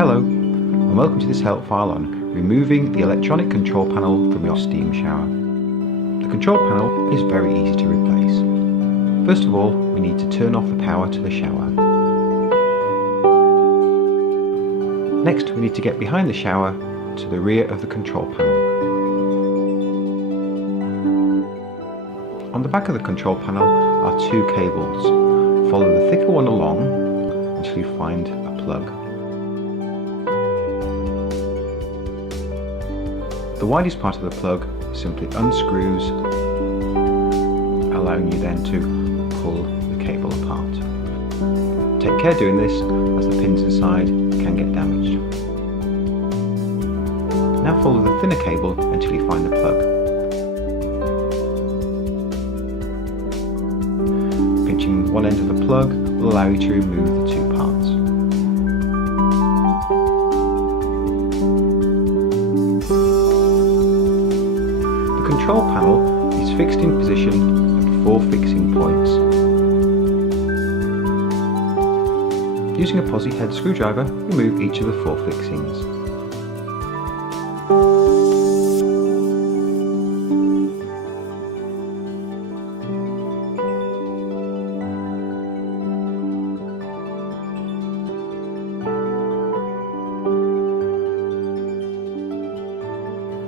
Hello, and welcome to this help file on removing the electronic control panel from your steam shower. The control panel is very easy to replace. First of all, we need to turn off the power to the shower. Next, we need to get behind the shower to the rear of the control panel. On the back of the control panel are two cables. Follow the thicker one along until you find a plug. The widest part of the plug simply unscrews, allowing you then to pull the cable apart. Take care doing this, as the pins inside can get damaged. Now follow the thinner cable until you find the plug. Pinching one end of the plug will allow you to remove the two parts. The control panel is fixed in position at 4 fixing points. Using a posi head screwdriver, remove each of the 4 fixings.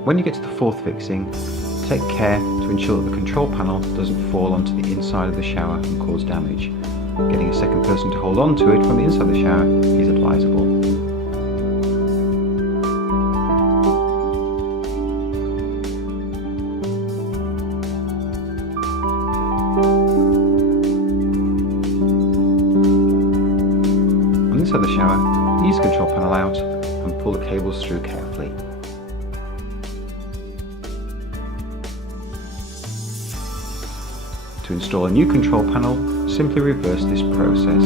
When you get to the 4th fixing, take care to ensure that the control panel doesn't fall onto the inside of the shower and cause damage. Getting a second person to hold on to it from the inside of the shower is advisable. On the inside of the shower, ease the control panel out and pull the cables through carefully. To install a new control panel, simply reverse this process.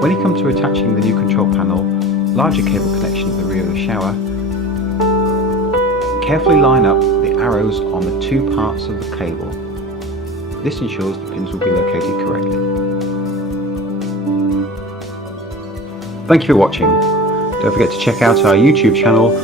When you come to attaching the new control panel, larger cable connection at the rear of the shower, carefully line up the arrows on the 2 parts of the cable. This ensures the pins will be located correctly. Thank you for watching. Don't forget to check out our YouTube channel